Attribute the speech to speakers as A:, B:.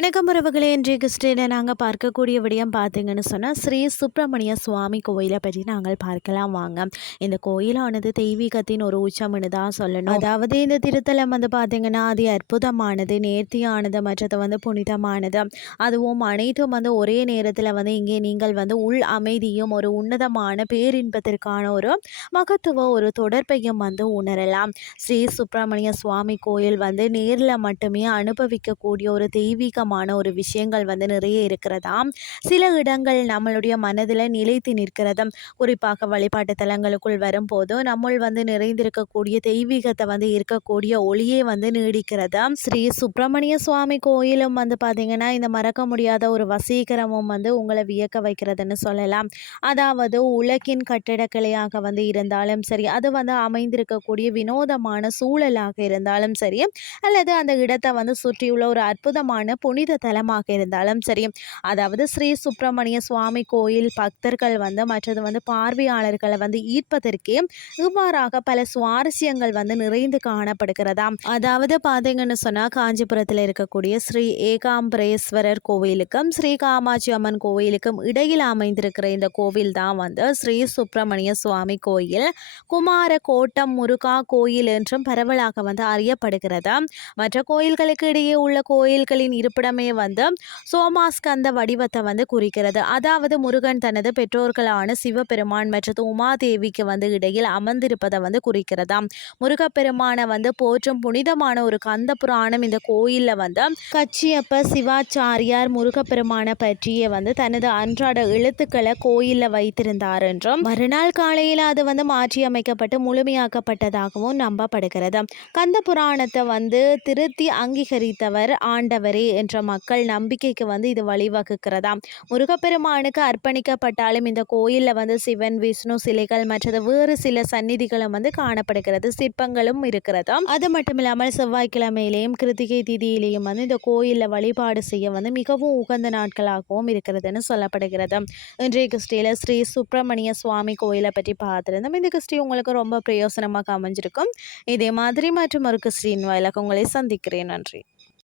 A: வணக்கம் உறவுகளே. இன்றைய கிறிஸ்டியில் நாங்கள் பார்க்கக்கூடிய விடயம் பார்த்தீங்கன்னு சொன்னால் ஸ்ரீ சுப்பிரமணிய சுவாமி கோயிலை பற்றி நாங்கள் பார்க்கலாம் வாங்க. இந்த கோயிலானது தெய்வீகத்தின் ஒரு உச்சம்னு தான் சொல்லணும். அதாவது இந்த திருத்தலம் வந்து பார்த்தீங்கன்னா அது அற்புதமானது நேர்த்தியானது மற்றது வந்து புனிதமானது. அதுவும் அனைத்தும் வந்து ஒரே நேரத்தில் வந்து இங்கே நீங்கள் வந்து உள் அமைதியும் ஒரு உன்னதமான பேரின்பத்திற்கான ஒரு மகத்துவ ஒரு தொடர்பையும் வந்து உணரலாம். ஸ்ரீ சுப்பிரமணிய சுவாமி கோயில் வந்து நேரில் மட்டுமே அனுபவிக்கக்கூடிய ஒரு சம்பந்தமான ஒரு விஷயங்கள் வந்து நிறைய இருக்கிறதாம் சில இடங்கள் நம்மளுடைய மனதில் நிலைத்து நிற்கிறதும் குறிப்பாக வழிபாட்டு தலங்களுக்குள் வரும்போது நம்மள் வந்து நிறைந்திருக்கக்கூடிய தெய்வீகத்தை வந்து இருக்கக்கூடிய ஒளியே வந்து நீடிக்கிறதாம் ஸ்ரீ சுப்பிரமணிய சுவாமி கோயிலும் வந்து பார்த்திங்கன்னா இந்த மறக்க முடியாத ஒரு வசீகரமும் வந்து உங்களை வியக்க வைக்கிறதுன்னு சொல்லலாம். அதாவது உலகின் கட்டிடக்கலையாக வந்து இருந்தாலும் சரி அது வந்து அமைந்திருக்கக்கூடிய வினோதமான சூழலாக இருந்தாலும் சரி அல்லது அந்த இடத்தை வந்து சுற்றியுள்ள ஒரு அற்புதமான புனித தலமாக இருந்தாலும் சரி. அதாவது ஸ்ரீ சுப்பிரமணிய சுவாமி கோயில் பக்தர்கள் வந்து மற்றது வந்து பார்வையாளர்களை வந்து ஈர்ப்பதற்கே இவ்வாறாக பல சுவாரஸ்யங்கள் வந்து நிறைந்து காணப்படுகிறதா அதாவது பார்த்தீங்கன்னு சொன்னால் காஞ்சிபுரத்தில் இருக்கக்கூடிய ஸ்ரீ ஏகாம்பரேஸ்வரர் கோவிலுக்கும் ஸ்ரீ காமாட்சி அம்மன் கோவிலுக்கும் இடையில் அமைந்திருக்கிற இந்த கோவில் தான் வந்து ஸ்ரீ சுப்பிரமணிய சுவாமி கோயில். குமார கோட்டம் முருகா கோயில் என்றும் பரவலாக வந்து அறியப்படுகிறது மற்ற கோயில்களுக்கு இடையே உள்ள கோயில்களின் இருப்பிடமே வந்து சோமாஸ்கந்த வடிவத்தை வந்து குறிக்கிறது. அதாவது முருகன் தனது பெற்றோர்களான சிவபெருமான் மற்றும் உமாதேவிக்கு வந்து இடையில் அமர்ந்திருப்பதை வந்து குறிக்கிறதாம். முருகப்பெருமானை வந்து போற்றும் புனிதமான ஒரு கந்த புராணம் இந்த கோயிலில் வந்து கச்சியப்ப சிவாச்சாரியார் முருகப்பெருமானை பற்றிய வந்து தனது அன்றாட எழுத்துக்களை கோயிலில் வைத்திருந்தார் என்றும் மறுநாள் காலையில் அது வந்து மாற்றி அமைக்கப்பட்டு முழுமையாக்கப்பட்டதாகவும் நம்பப்படுகிறது. கந்த புராணத்தை வந்து திருத்தி அங்கீகரித்தவர் ஆண்டவரே என்று மக்கள் நம்பிக்கைக்கு வந்து இது வழிவகுக்கிறதா முருகப்பெருமானுக்கு அர்ப்பணிக்கப்பட்டாலும் இந்த கோயிலில் வந்து சிவன் விஷ்ணு சிலைகள் மற்றது வேறு சில சந்நிதிகளும் வந்து காணப்படுகிறது சிற்பங்களும் இருக்கிறதாம். அது மட்டும் இல்லாமல் செவ்வாய்க்கிழமையிலேயும் கிருத்திகை திதியிலேயும் வந்து இந்த கோயிலில் வழிபாடு செய்ய வந்து மிகவும் உகந்த நாட்களாகவும் இருக்கிறதுன்னு சொல்லப்படுகிறது இன்றைய கிறிஸ்டியில் ஸ்ரீ சுப்பிரமணிய சுவாமி கோயிலை பற்றி பார்த்துருந்தோம். இந்த கிறிஸ்டி உங்களுக்கு ரொம்ப பிரயோசனமாக அமைஞ்சிருக்கும். இதே மாதிரி மற்றும் ஒரு கிறிஸ்டின் வாயிலாக உங்களை சந்திக்கிறேன். நன்றி.